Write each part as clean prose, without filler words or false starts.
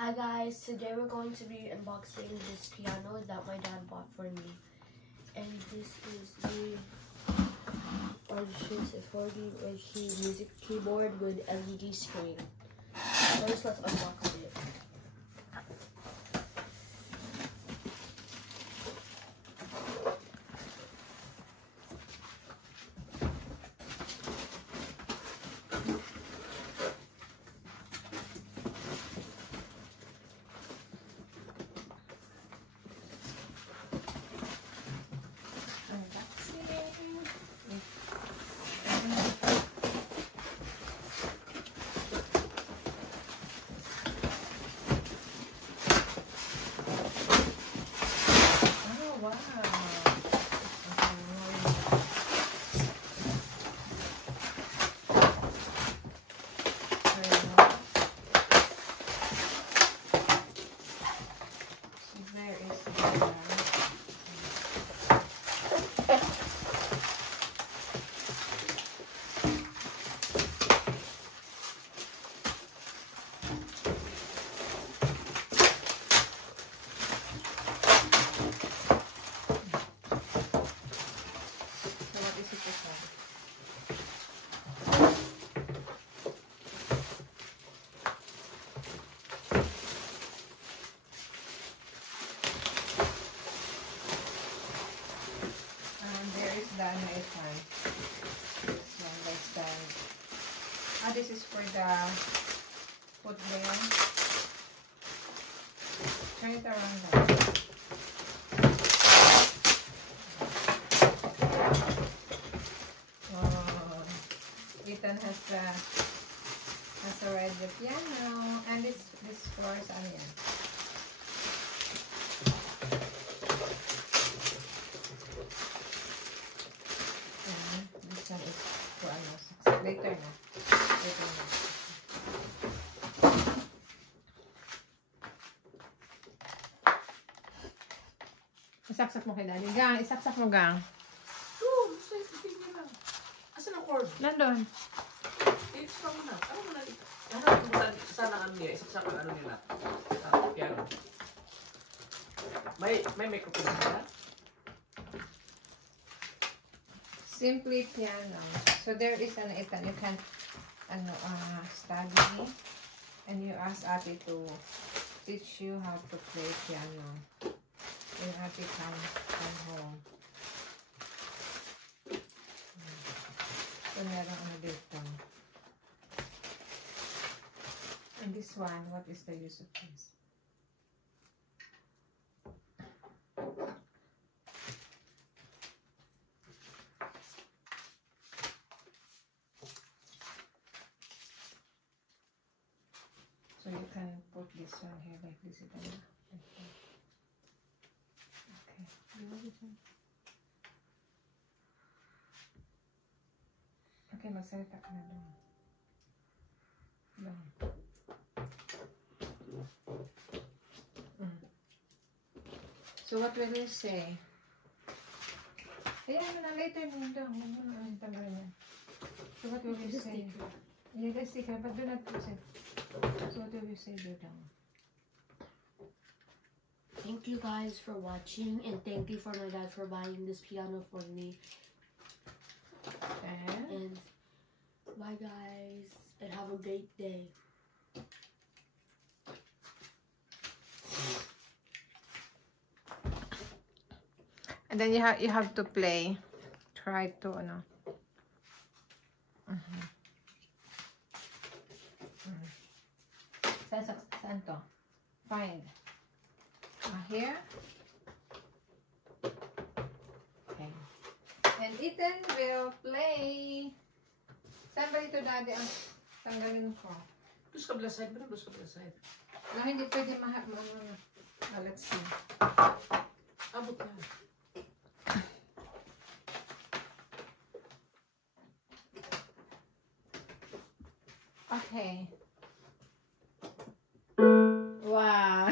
Hi guys, today we're going to be unboxing this piano that my dad bought for me. And this is the Audition 40 music keyboard with LED screen. First, let's unbox it. This is for the foot there. Turn it around now. Ethan has already the piano, and this for Anya. And this one is for Anya. Later na. Isaksak mo kay Daddy. Gang, isaksak mo, Gang. Oo, sige lang. Asan ang cord? Nandun. I-extra mo na. Ano mo na? Ano mo sana ang niya? Isaksak ang ano nila? Piano. May microphone na? Simply piano. So there is an Ethan. You can study and you ask Ate to teach you how to play piano. When Ate come home. So meron ano dito. And this one, what is the use of this? So you can put this one here like this. Okay. Okay, magsalita ka na doon. So what will you say? Ayan, later nito. So what will you say? Yeah, the sticker, but do not put it. So what will you say, Dodong? Thank you guys for watching, and thank you for my dad for buying this piano for me. And bye guys, and have a great day. And then you have to play. Try to Saan to? Find. Here. Okay. And Ethan will play. Saan ba dito, Daddy? Ang tanggalin ko. Doon sa kabila side. Doon sa kabila side. No, hindi pwede let's see. Abot na. Okay. Wow.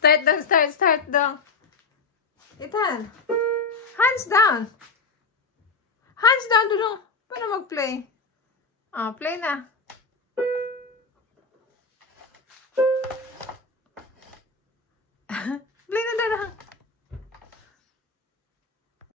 Start dong. Ethan. Hands down. Hands down, Dudong. Paano mag-play? Play na.